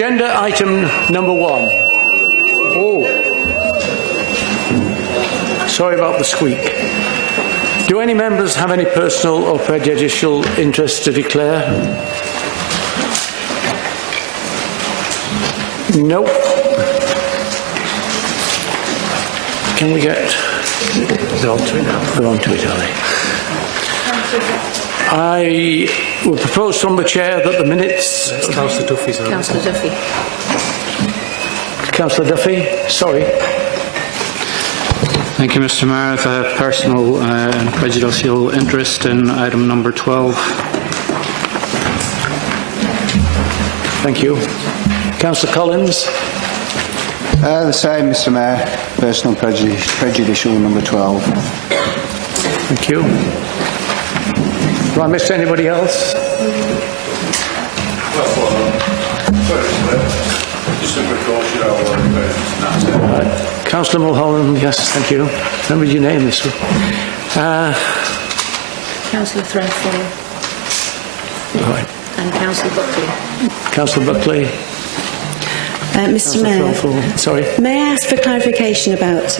Agenda item number 1. Oh, sorry about the squeak. Do any members have any personal or prejudicial interest to declare? Nope. Can we get... They're on to it now. They're on to it, are they? I would propose from the chair that the minutes... Councillor Duffy's on. Councillor Duffy. Councillor Duffy, sorry. Thank you, Mr. Mayor. I have personal and prejudicial interest in item number 12. Thank you. Councillor Collins. The same, Mr. Mayor. Personal prejudicial number 12. Thank you. Have I missed anybody else? Just a precaution. Right. Councillor Mulholland, yes, thank you. Remember your name this one. Councillor Threadthorne. Right. And Councillor Buckley. Councillor Buckley. Mr. Mayor, sorry. May I ask for clarification about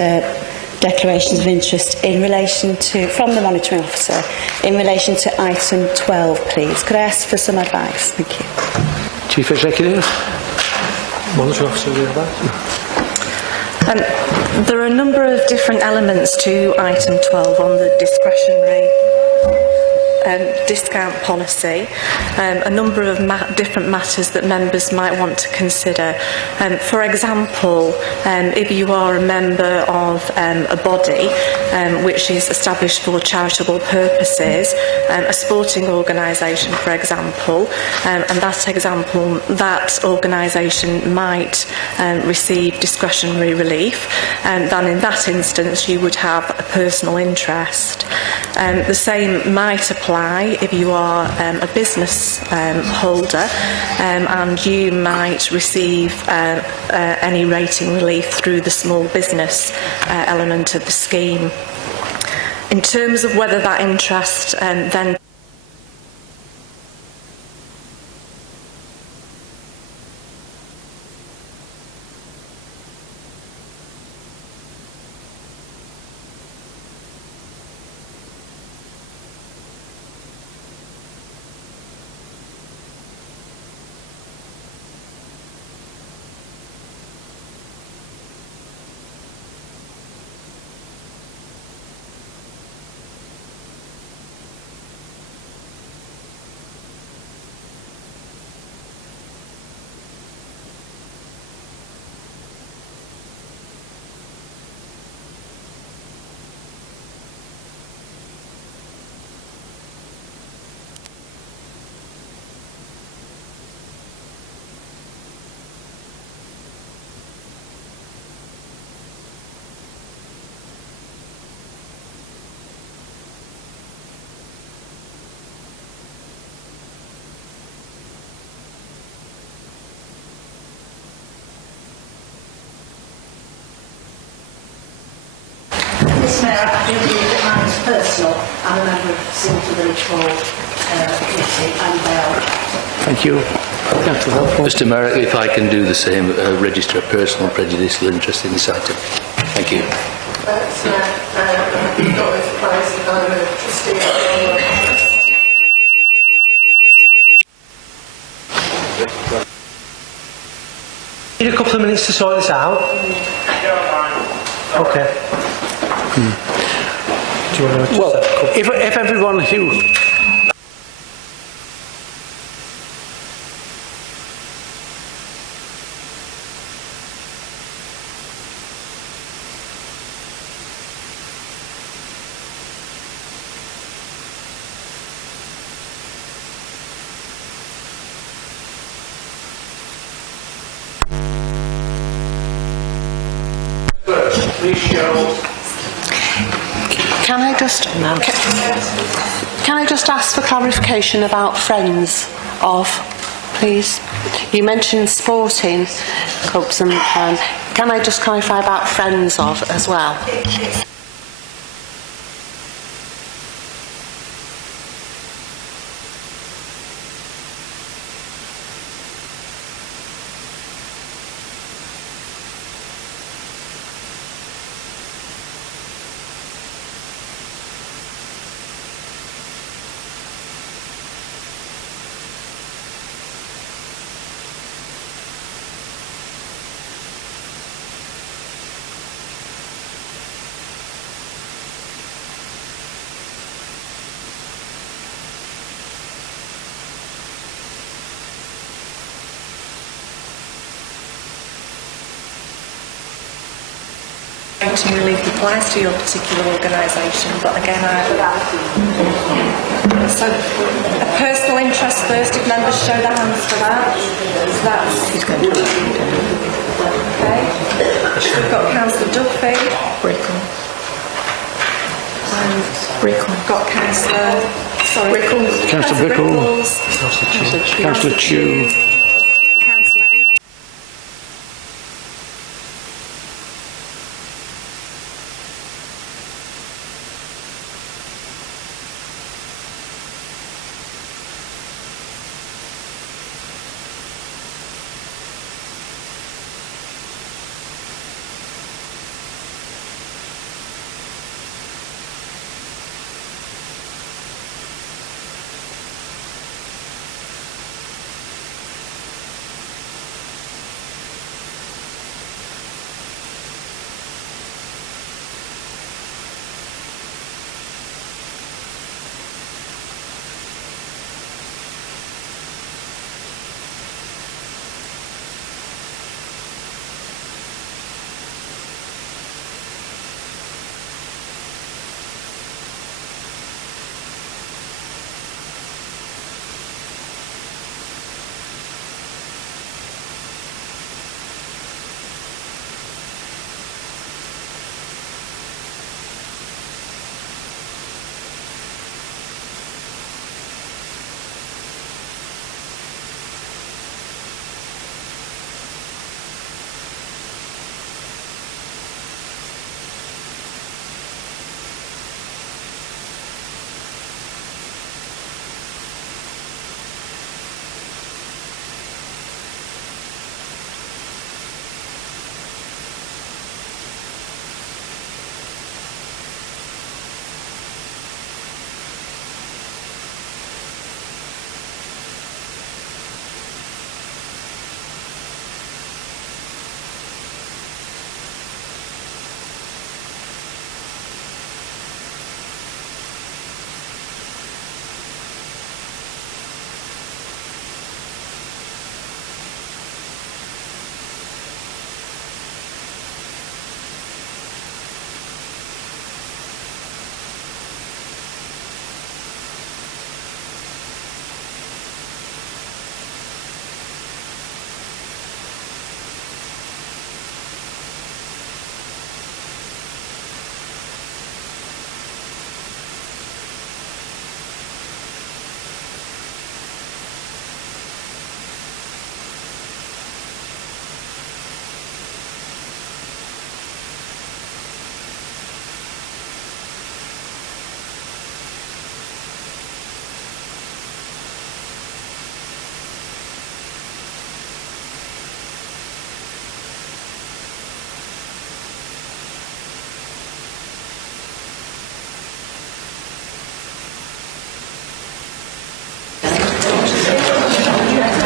declarations of interest in relation to, from the monitoring officer, in relation to item 12, please? Could I ask for some advice? Thank you. Chief Executive. Monitoring officer, do you have that? There are a number of different elements to item 12 on the discretionary discount policy, a number of different matters that members might want to consider. For example, if you are a member of a body which is established for charitable purposes, a sporting organisation, for example, and that organisation might receive discretionary relief, then in that instance you would have a personal interest. The same might apply if you are a business holder and you might receive any rating relief through the small business element of the scheme. In terms of whether that interest then Mr. Mayor, I do believe that mine is personal. I'm a member of the Silver Village Hall committee and Thank you. Mr. Mayor, if I can do the same, register a personal prejudicial interest in this item. Thank you. Need a couple of minutes to sort this out. Okay. Do you want to well, if everyone who... Can I just ask for clarification about friends of, please? You mentioned sporting clubs and can I just clarify about friends of as well? item relief applies to your particular organisation, but again, so a personal interest first, if members show their hands for that. So that's... Who's going to Okay. We've got Councillor Duffy. Brickle. And Brickle. got Councillor... Sorry. Brickle. Councillor Brickle. Brickles. Councillor Chew.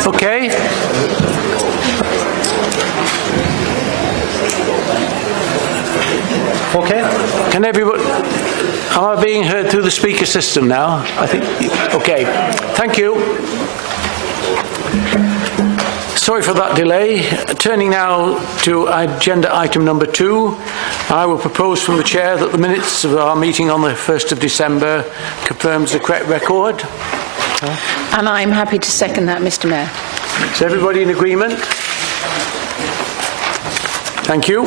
Okay. Okay. Can everyone... Am I being heard through the speaker system now? I think... Okay. Thank you. Sorry for that delay. Turning now to agenda item number 2, I will propose from the Chair that the minutes of our meeting on the 1st of December confirms the correct record. And I'm happy to second that, Mr. Mayor. Is everybody in agreement? Thank you.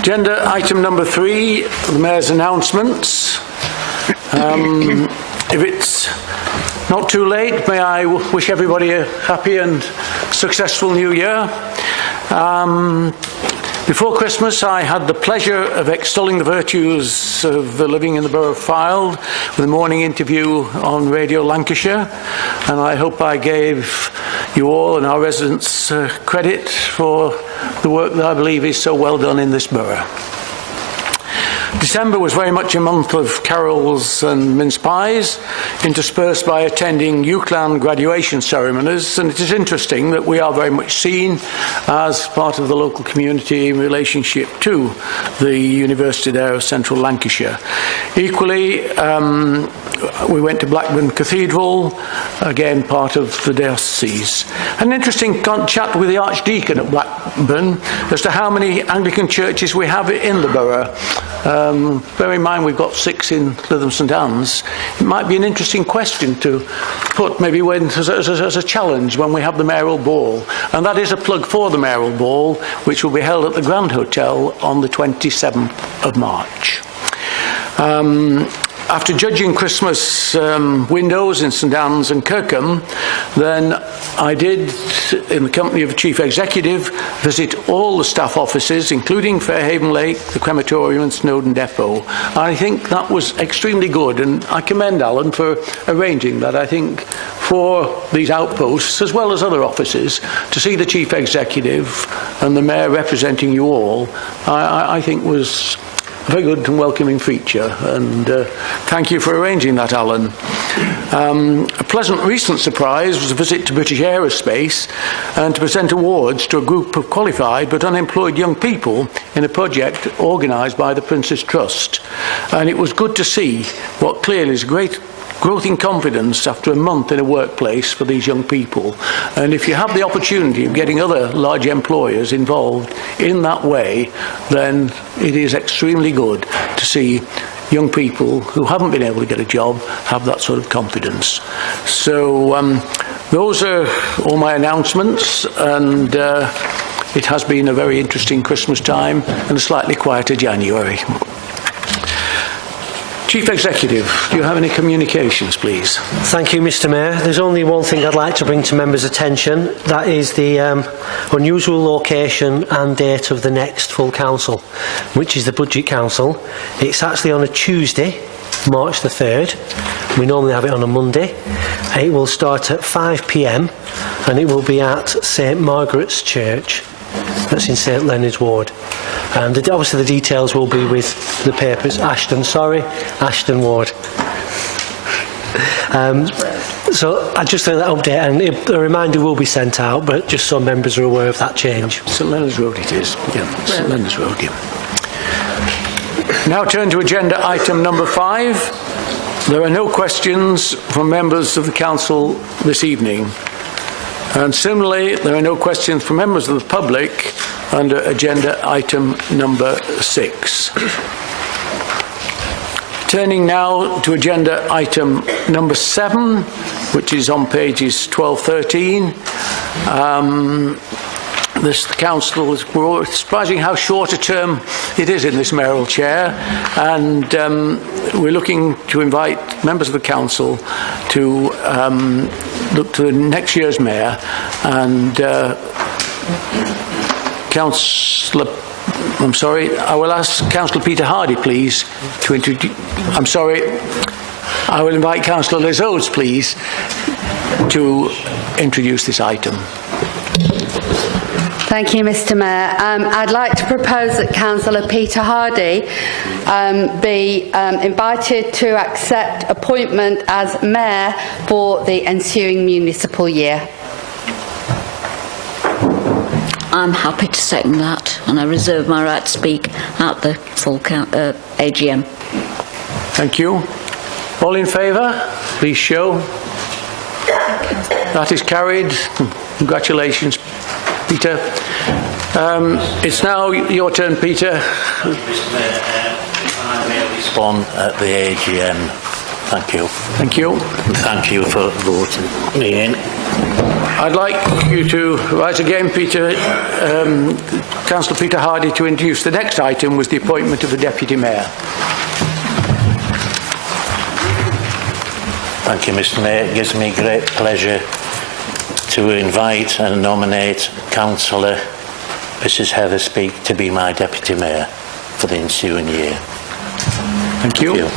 Agenda item number 3, the Mayor's announcements. If it's not too late, may I wish everybody a happy and successful new year. Before Christmas, I had the pleasure of extolling the virtues of living in the borough of Fylde with a morning interview on Radio Lancashire, and I hope I gave you all and our residents credit for the work that I believe is so well done in this borough. December was very much a month of carols and mince pies, interspersed by attending UCLan graduation ceremonies, and it is interesting that we are very much seen as part of the local community in relationship to the University there of Central Lancashire. Equally, we went to Blackburn Cathedral, again part of the diocese. An interesting chat with the Archdeacon at Blackburn as to how many Anglican churches we have in the borough. Bear in mind we've got 6 in Lytham St Anne's. It might be an interesting question to put maybe as a challenge when we have the mayoral ball. And that is a plug for the mayoral ball, which will be held at the Grand Hotel on the 27th of March. After judging Christmas windows in St Anne's and Kirkham, then I did, in the company of the Chief Executive, visit all the staff offices, including Fairhaven Lake, the crematorium and Snowdon Depot. I think that was extremely good, and I commend Alan for arranging that. I think for these outposts, as well as other offices, to see the Chief Executive and the Mayor representing you all, I think was a very good and welcoming feature, and thank you for arranging that, Alan. A pleasant recent surprise was a visit to British Aerospace and to present awards to a group of qualified but unemployed young people in a project organised by the Prince's Trust. And it was good to see what clearly is great growth in confidence after a month in a workplace for these young people. And if you have the opportunity of getting other large employers involved in that way, then it is extremely good to see young people who haven't been able to get a job have that sort of confidence. So those are all my announcements, and it has been a very interesting Christmas time and a slightly quieter January. Chief Executive, do you have any communications, please? Thank you, Mr. Mayor. There's only one thing I'd like to bring to members' attention. That is the unusual location and date of the next full council, which is the Budget Council. It's actually on a Tuesday, March the 3rd. We normally have it on a Monday. It will start at 5 p.m. and it will be at St Margaret's Church. That's in St Leonard's Ward. And obviously the details will be with the papers. Ashton Ward. So I just think that update, and a reminder will be sent out, but just so members are aware of that change. St Leonard's Road it is. Yeah, St Leonard's Road, yeah. Now turn to agenda item number 5. There are no questions from members of the Council this evening. And similarly, there are no questions from members of the public under agenda item number 6. Turning now to agenda item number 7, which is on pages 12-13. The Council is surprising how short a term it is in this mayoral chair, and we're looking to invite members of the Council to look to next year's mayor, and I will ask Councillor Peter Hardy, please, to introduce. I will invite Councillor Liz Oates, please, to introduce this item. Thank you, Mr. Mayor. I'd like to propose that Councillor Peter Hardy be invited to accept appointment as Mayor for the ensuing municipal year. I'm happy to second that, and I reserve my right to speak at the full AGM. Thank you. All in favour? Please show. That is carried. Congratulations, Peter. It's now your turn, Peter. Mr. Mayor, I may respond at the AGM. Thank you. Thank you. And thank you for voting me in. I'd like you to rise again, Peter. Councillor Peter Hardy, to introduce the next item was the appointment of the Deputy Mayor. Thank you, Mr. Mayor. It gives me great pleasure to invite and nominate Councillor Mrs. Heather Speak to be my Deputy Mayor for the ensuing year. Thank you.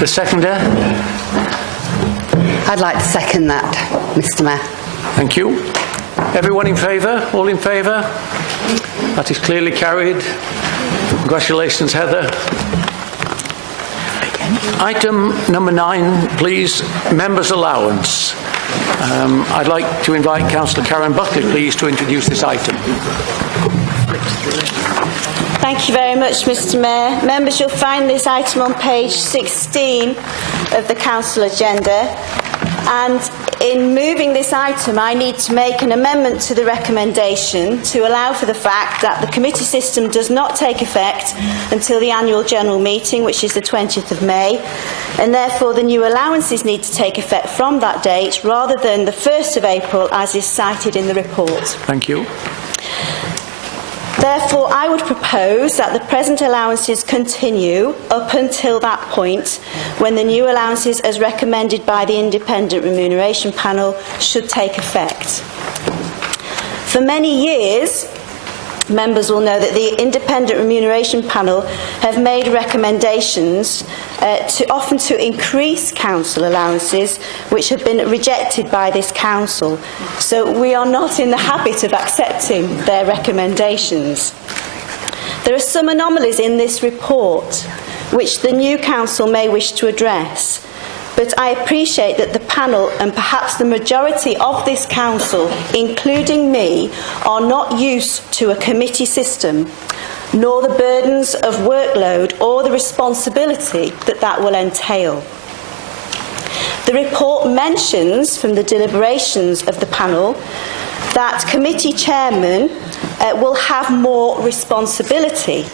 The seconder? I'd like to second that, Mr. Mayor. Thank you. Everyone in favour? All in favour? That is clearly carried. Congratulations, Heather. Item number 9, please, members' allowance. I'd like to invite Councillor Karen Buckley, please, to introduce this item. Thank you very much, Mr. Mayor. Members, you'll find this item on page 16 of the Council agenda. And in moving this item, I need to make an amendment to the recommendation to allow for the fact that the committee system does not take effect until the annual general meeting, which is the 20th of May, and therefore the new allowances need to take effect from that date rather than the 1st of April, as is cited in the report. Thank you. Therefore, I would propose that the present allowances continue up until that point when the new allowances as recommended by the Independent Remuneration Panel should take effect. For many years, members will know that the Independent Remuneration Panel have made recommendations often to increase council allowances, which have been rejected by this council. So we are not in the habit of accepting their recommendations. There are some anomalies in this report which the new council may wish to address. But I appreciate that the panel and perhaps the majority of this council, including me, are not used to a committee system, nor the burdens of workload or the responsibility that that will entail. The report mentions from the deliberations of the panel that committee chairmen will have more responsibility.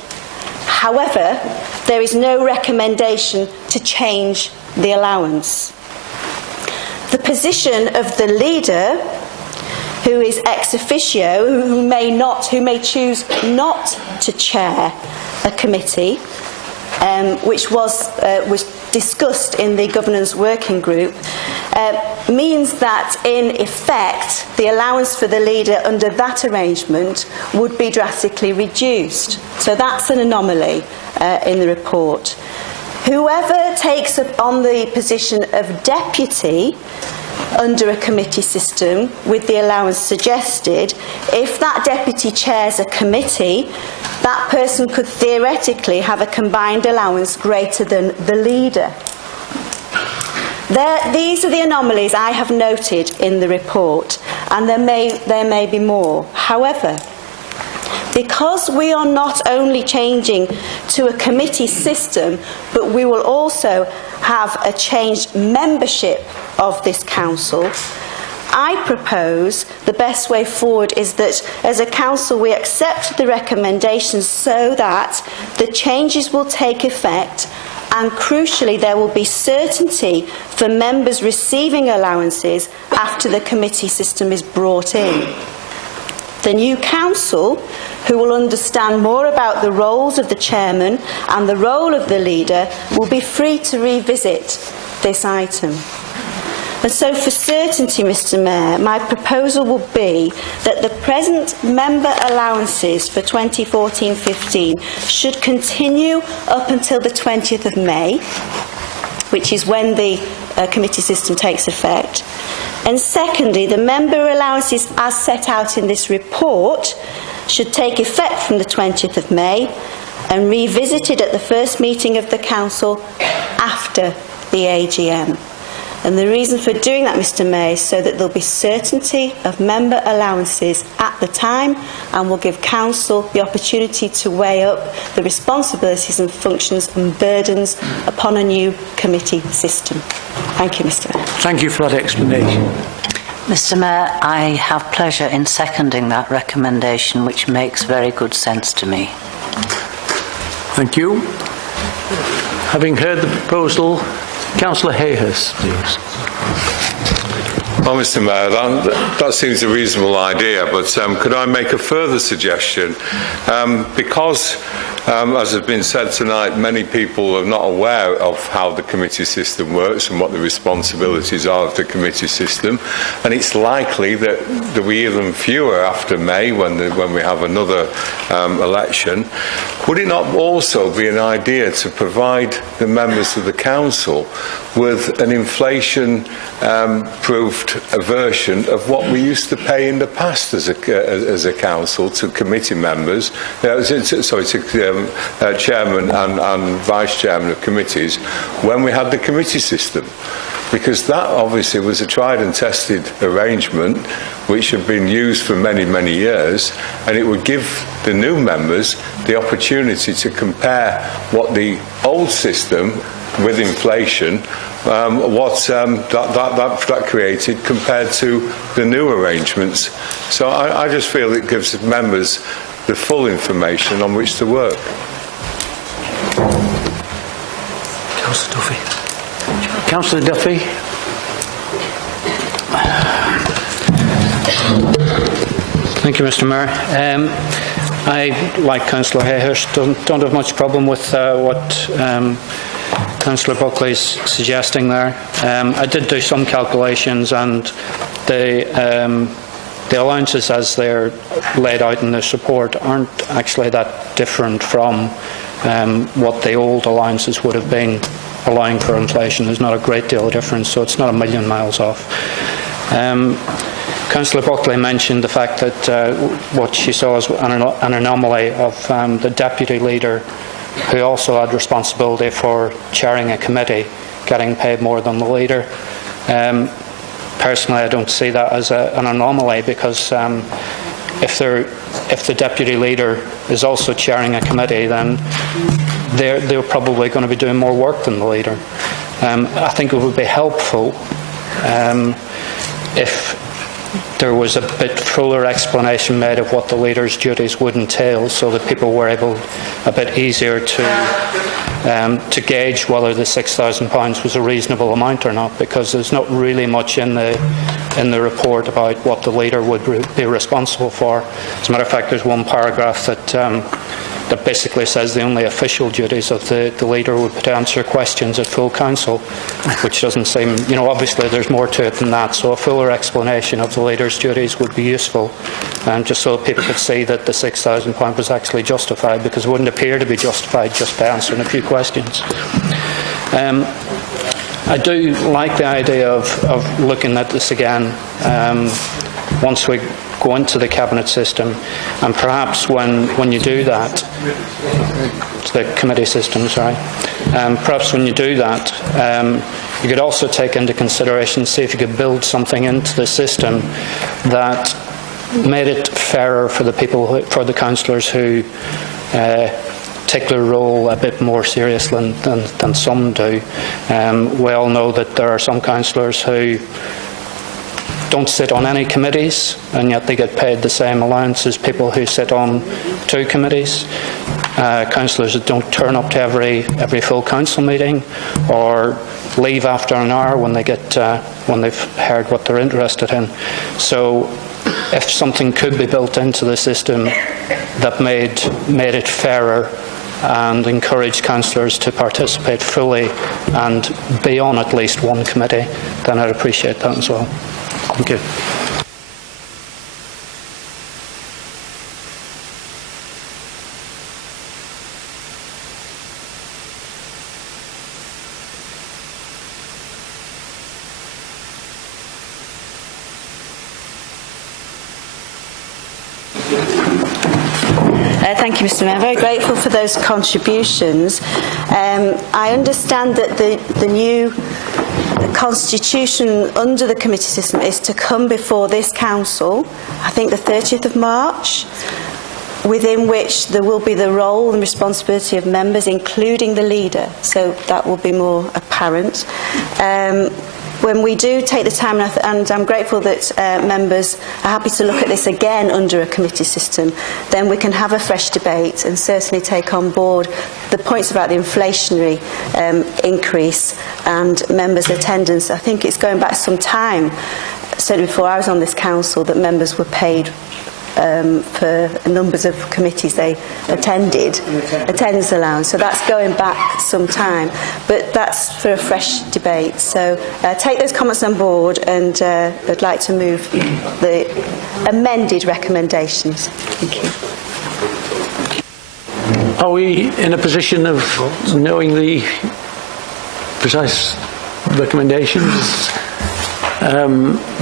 However, there is no recommendation to change the allowance. The position of the leader, who is ex officio, who may choose not to chair a committee, which was discussed in the governance working group, means that in effect the allowance for the leader under that arrangement would be drastically reduced. So that's an anomaly in the report. Whoever takes on the position of deputy under a committee system with the allowance suggested, if that deputy chairs a committee, that person could theoretically have a combined allowance greater than the leader. These are the anomalies I have noted in the report, and there may be more. However, because we are not only changing to a committee system, but we will also have a changed membership of this council, I propose the best way forward is that as a council we accept the recommendations so that the changes will take effect, and crucially there will be certainty for members receiving allowances after the committee system is brought in. The new council, who will understand more about the roles of the chairman and the role of the leader, will be free to revisit this item. And so for certainty, Mr Mayor, my proposal will be that the present member allowances for 2014-15 should continue up until the 20th of May, which is when the committee system takes effect. And secondly, the member allowances as set out in this report should take effect from the 20th of May and revisited at the first meeting of the Council after the AGM. And the reason for doing that, Mr Mayor, is so that there will be certainty of member allowances at the time and will give Council the opportunity to weigh up the responsibilities and functions and burdens upon a new committee system. Thank you, Mr Mayor. Thank you for that explanation. Mr Mayor, I have pleasure in seconding that recommendation, which makes very good sense to me. Thank you. Having heard the proposal, Councillor Hayhurst, please. Well, Mr Mayor, that seems a reasonable idea, but could I make a further suggestion? Because As has been said tonight, many people are not aware of how the committee system works and what the responsibilities are of the committee system, and it's likely that there'll be even fewer after May when we have another election. Would it not also be an idea to provide the members of the council with an inflation-proofed version of what we used to pay in the past as a council to committee members, to chairman and vice chairman of committees when we had the committee system? Because that obviously was a tried and tested arrangement which had been used for many, many years, and it would give the new members the opportunity to compare what the old system with inflation, that created compared to the new arrangements. So I just feel it gives members the full information on which to work. Councillor Duffy. Councillor Duffy. Thank you, Mr. Mayor. I, like Councillor Hayhurst, don't have much problem with what Councillor Buckley's suggesting there. I did do some calculations, and the allowances as they're laid out in the support aren't actually that different from what the old allowances would have been allowing for inflation. There's not a great deal of difference, so it's not a million miles off. Councillor Buckley mentioned the fact that what she saw as an anomaly of the deputy leader, who also had responsibility for chairing a committee, getting paid more than the leader. Personally, I don't see that as an anomaly, because if the deputy leader is also chairing a committee, then they're probably going to be doing more work than the leader. I think it would be helpful if there was a bit fuller explanation made of what the leader's duties would entail, so that people were able a bit easier to gauge whether the £6,000 was a reasonable amount or not, because there's not really much in the report about what the leader would be responsible for. As a matter of fact, there's one paragraph that basically says the only official duties of the leader would be to answer questions at full council, which doesn't seem, obviously there's more to it than that, so a fuller explanation of the leader's duties would be useful, just so people could see that the £6,000 was actually justified, because it wouldn't appear to be justified just by answering a few questions. I do like the idea of looking at this again once we go into the cabinet system, and perhaps when you do that, the committee system, sorry, perhaps when you do that, you could also take into consideration, see if you could build something into the system that made it fairer for the people, for the councillors who take their role a bit more seriously than some do. We all know that there are some councillors who don't sit on any committees, and yet they get paid the same allowance as people who sit on 2 committees. Councillors that don't turn up to every full council meeting, or leave after an hour when they get when they've heard what they're interested in. So, if something could be built into the system that made it fairer and encouraged councillors to participate fully and be on at least one committee, then I'd appreciate that as well. Thank you. Thank you, Mr. Mayor. I'm very grateful for those contributions. I understand that the new constitution under the committee system is to come before this council, I think the 30th of March, within which there will be the role and responsibility of members, including the leader, so that will be more apparent. When we do take the time, and I'm grateful that members are happy to look at this again under a committee system, then we can have a fresh debate and certainly take on board the points about the inflationary increase and members' attendance. I think it's going back some time, certainly before I was on this council, that members were paid for numbers of committees they attended, attendance allowance. So that's going back some time, but that's for a fresh debate. So take those comments on board, and I'd like to move the amended recommendations. Thank you. Are we in a position of knowing the precise recommendations?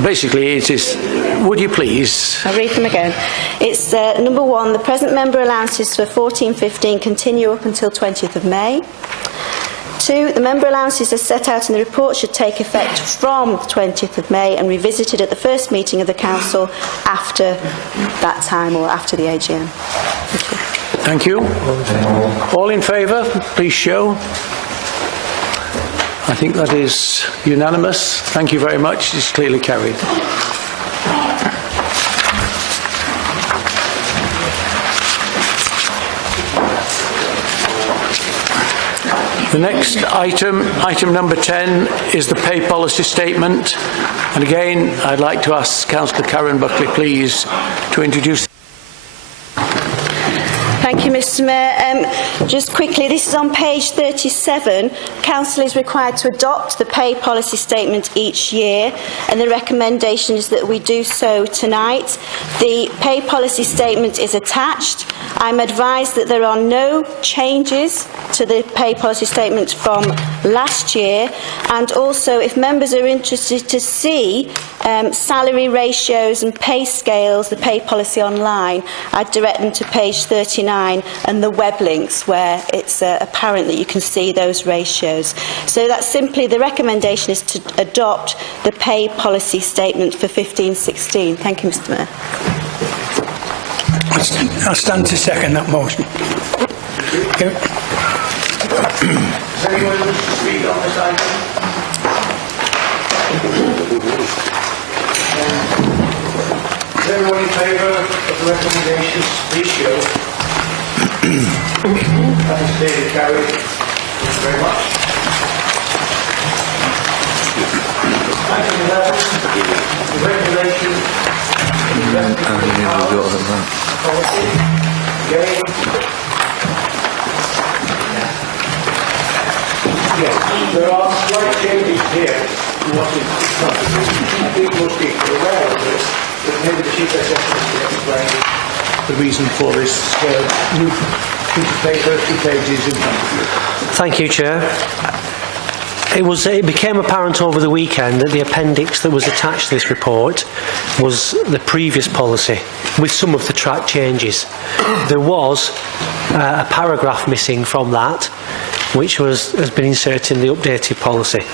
Basically, it is, would you please? I'll read them again. It's number 1, the present member allowances for 14-15 continue up until 20th of May. 2, the member allowances as set out in the report should take effect from the 20th of May and revisited at the first meeting of the Council after that time, or after the AGM. Thank you. All in favour, please show. I think that is unanimous. Thank you very much. It's clearly carried. The next item, item number 10, is the pay policy statement. And again, I'd like to ask Councillor Karen Buckley, please, to introduce. Thank you, Mr. Mayor. Just quickly, this is on page 37. Council is required to adopt the pay policy statement each year, and the recommendation is that we do so tonight. The pay policy statement is attached. I'm advised that there are no changes to the pay policy statement from last year, and also if members are interested to see salary ratios and pay scales, the pay policy online, I'd direct them to page 39 and the web links where it's apparent that you can see those ratios. So that's simply, the recommendation is to adopt the pay policy statement for 15-16. Thank you, Mr. Mayor. I stand to second that motion. Thank you. Does anyone wish to speak on this item? Is everyone in favour of the recommendations? Please show. That is clearly carried. Thank you very much. Item 11, the regulation policy. Again. Yes, there are slight changes here to what is discussed. I think most people are aware of this, but maybe the Chief Executive can explain the reason for this new piece of paper, 2 pages in front of you. Thank you, Chair. It became apparent over the weekend that the appendix that was attached to this report was the previous policy, with some of the track changes. There was a paragraph missing from that, which has been inserted in the updated policy.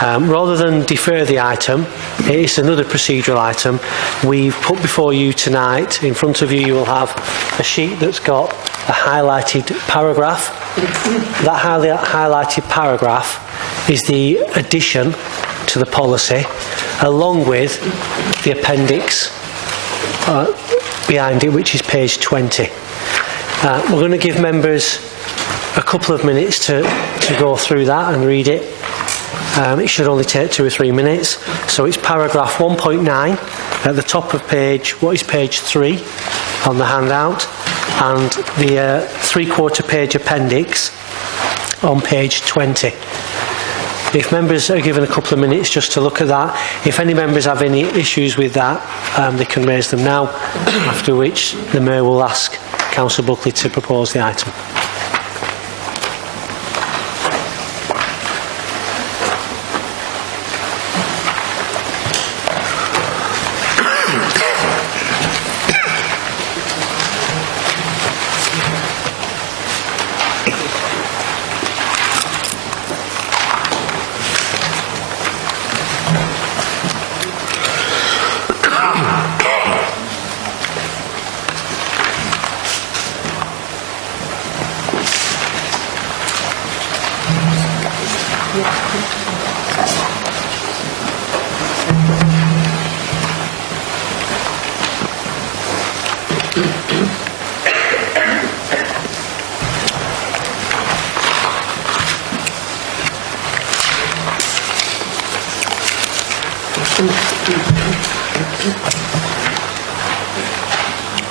Rather than defer the item, it's another procedural item. We've put before you tonight, in front of you, you will have a sheet that's got a highlighted paragraph. That highlighted paragraph is the addition to the policy, along with the appendix behind it, which is page 20. We're going to give members a couple of minutes to go through that and read it. It should only take 2 or 3 minutes. So it's paragraph 1.9 at the top of page, what is page 3 on the handout, and the 3/4 page appendix on page 20. If members are given a couple of minutes just to look at that, if any members have any issues with that, they can raise them now, after which the Mayor will ask Councillor Buckley to propose the item.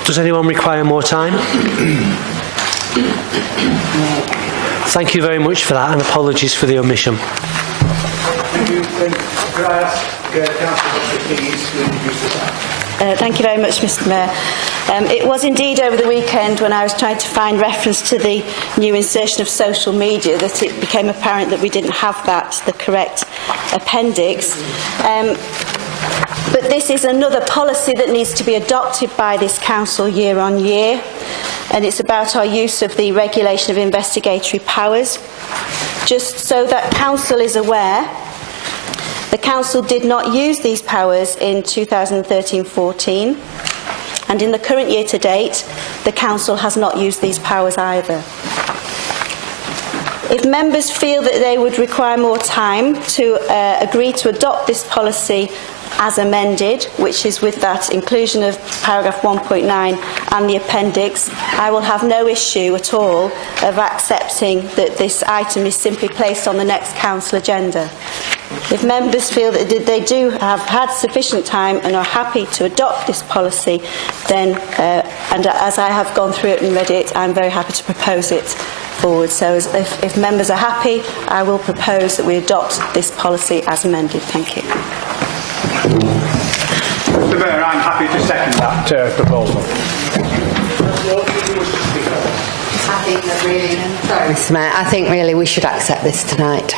Does anyone require more time? Thank you very much for that, and apologies for the omission. Could I ask Councillor please to introduce the time? Thank you very much, Mr Mayor. It was indeed over the weekend, when I was trying to find reference to the new insertion of social media, that it became apparent that we didn't have the correct appendix. But this is another policy that needs to be adopted by this council year on year, and it's about our use of the regulation of investigatory powers. Just so that council is aware, the council did not use these powers in 2013-14, and in the current year to date, the council has not used these powers either. If members feel that they would require more time to agree to adopt this policy as amended, which is with that inclusion of paragraph 1.9 and the appendix, I will have no issue at all of accepting that this item is simply placed on the next council agenda. If members feel that they do have had sufficient time and are happy to adopt this policy, then, and as I have gone through it and read it, I'm very happy to propose it forward. So if members are happy, I will propose that we adopt this policy as amended. Thank you. Mr Mayor, I'm happy to second that proposal. Sorry, Mr Mayor, I think really we should accept this tonight.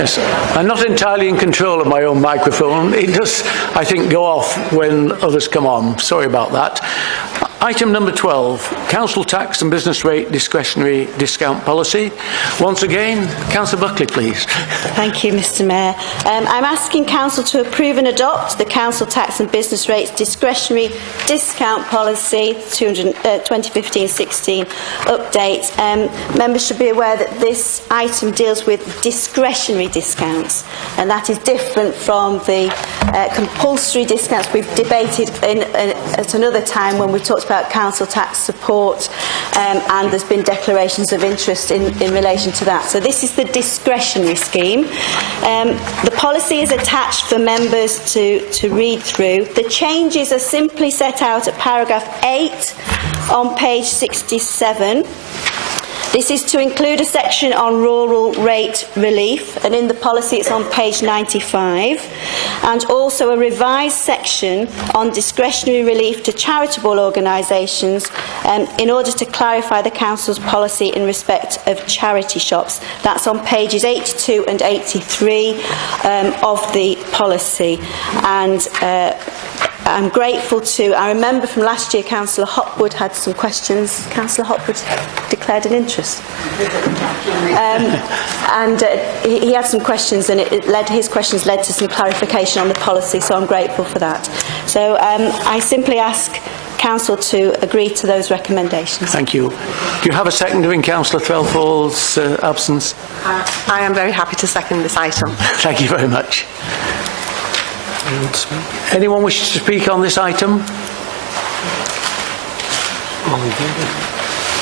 Yes, I'm not entirely in control of my own microphone. It does, I think, go off when others come on. Sorry about that. Item number 12, Council Tax and Business Rate Discretionary Discount Policy. Once again, Councillor Buckley, please. Thank you, Mr Mayor. I'm asking Council to approve and adopt the Council Tax and Business Rates Discretionary Discount Policy 2015-16 update. Members should be aware that this item deals with discretionary discounts, and that is different from the compulsory discounts we've debated at another time when we talked about council tax support, and there's been declarations of interest in relation to that. So this is the discretionary scheme. The policy is attached for members to read through. The changes are simply set out at paragraph 8 on page 67. This is to include a section on rural rate relief, and in the policy it's on page 95, and also a revised section on discretionary relief to charitable organisations in order to clarify the Council's policy in respect of charity shops. That's on pages 82 and 83 of the policy. And I'm grateful to, I remember from last year Councillor Hopwood had some questions. Councillor Hopwood declared an interest. He had some questions, and his questions led to some clarification on the policy, so I'm grateful for that. So I simply ask Council to agree to those recommendations. Thank you. Do you have a seconder in Councillor Threlfall's absence? I am very happy to second this item. Thank you very much. Anyone wish to speak on this item?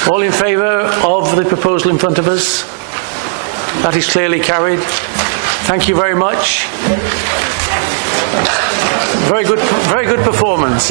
All in favour of the proposal in front of us? That is clearly carried. Thank you very much. Very good performance.